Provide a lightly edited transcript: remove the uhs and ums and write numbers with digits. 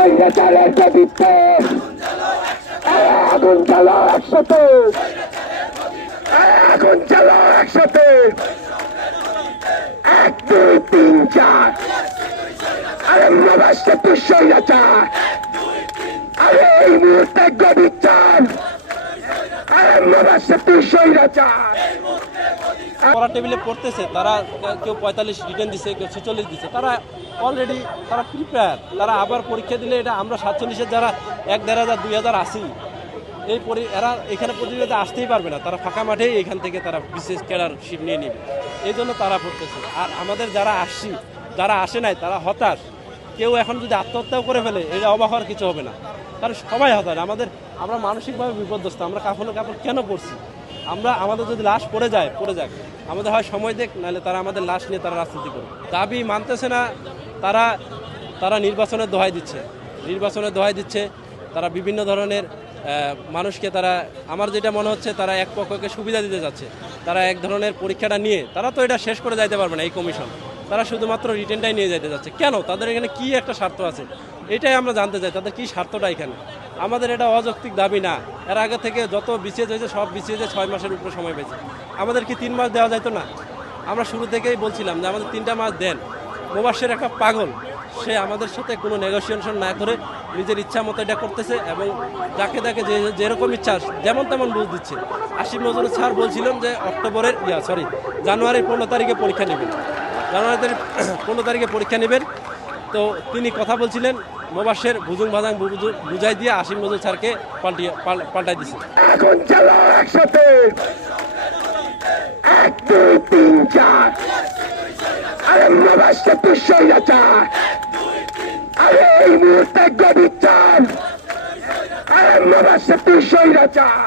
স্বৈরাচারের বিরুদ্ধে আগুন জ্বালো একসাথে, আগুন জ্বালো একসাথে, 1 2 3 4। আরে মবাসকে তুই স্বৈরাচার, আরে এই মুহূর্তে গভীর চান, আরে মবাসকে তুই স্বৈরাচার। পড়া টেবিলে পড়তেছে তারা, কেউ 45 রিটেন দিছে, কেউ 46 দিছে, তারা অলরেডি তারা প্রিপেয়ার। তারা আবার পরীক্ষা দিলে এটা আমরা 47-এর যারা 1-1,500 2,000 আসি, এরা এখানে প্রতিযোগিতা আসতেই পারবে না। তারা ফাঁকা মাঠেই এখান থেকে তারা বিশেষ ক্যাডারশিপ নিয়ে নেবে, এই জন্য তারা পড়তেছে। আর আমাদের যারা আসছি, যারা আসে নাই, তারা হতাশ। কেউ এখন যদি আত্মহত্যাও করে ফেলে, এটা অবাক হওয়ার কিছু হবে না, কারণ সবাই হতাশ। আমরা মানসিকভাবে বিপর্যস্ত। আমরা কাপড় কেন পড়ছি? আমাদের যদি লাশ পড়ে যাক, আমাদের হয় সময় দেখ, নাহলে তারা আমাদের লাশ নিয়ে তারা রাজনীতি করে। দাবি মানতেছে না। তারা নির্বাচনের দোহাই দিচ্ছে। তারা বিভিন্ন ধরনের মানুষকে, আমার যেটা মনে হচ্ছে, তারা এক পক্ষকে সুবিধা দিতে যাচ্ছে। তারা এক ধরনের পরীক্ষাটা নিয়ে তারা তো এটা শেষ করে যাইতে পারবে না, এই কমিশন। তারা শুধুমাত্র রিটেনটাই নিয়ে যাইতে যাচ্ছে। কেন? তাদের এখানে কি একটা স্বার্থ আছে, এটাই আমরা জানতে চাই। তাদের কি স্বার্থটা এখানে? আমাদের এটা অযৌক্তিক দাবি না। এর আগে থেকে যত বিসিএস হয়েছে, সব বিসিএসে 6 মাসের উপরে সময় পেয়েছে। আমাদের কি 3 মাস দেওয়া যাইত না? আমরা শুরু থেকেই বলছিলাম যে আমাদের 3টা মাস দেন। মোবাশ্বের একটা পাগল, সে আমাদের সাথে কোনো নেগোসিয়েশন না করে নিজের ইচ্ছা মতো এটা করতেছে, এবং যাকে যেরকম ইচ্ছা যেমন তেমন বুঝ দিচ্ছে। আসিফ নজরুল স্যার বলছিলেন যে জানুয়ারির 15 তারিখে পরীক্ষা নেবেন। জানুয়ারির 15 তারিখে পরীক্ষা নেবেন। তো তিনি কথা বলছিলেন, মোবাশ্বের ভুজুং ভাজাং বুঝাই দিয়ে আসিফ নজরুল স্যারকে পাল্টাই দিছে। আগুন জ্বালো একসাথে, 1 2 3 4। আরে মবাসকে তুই স্বৈরাচার, আরে এই মুহূর্তে গভীর চান, আরে মবাসকে তুই স্বৈরাচার।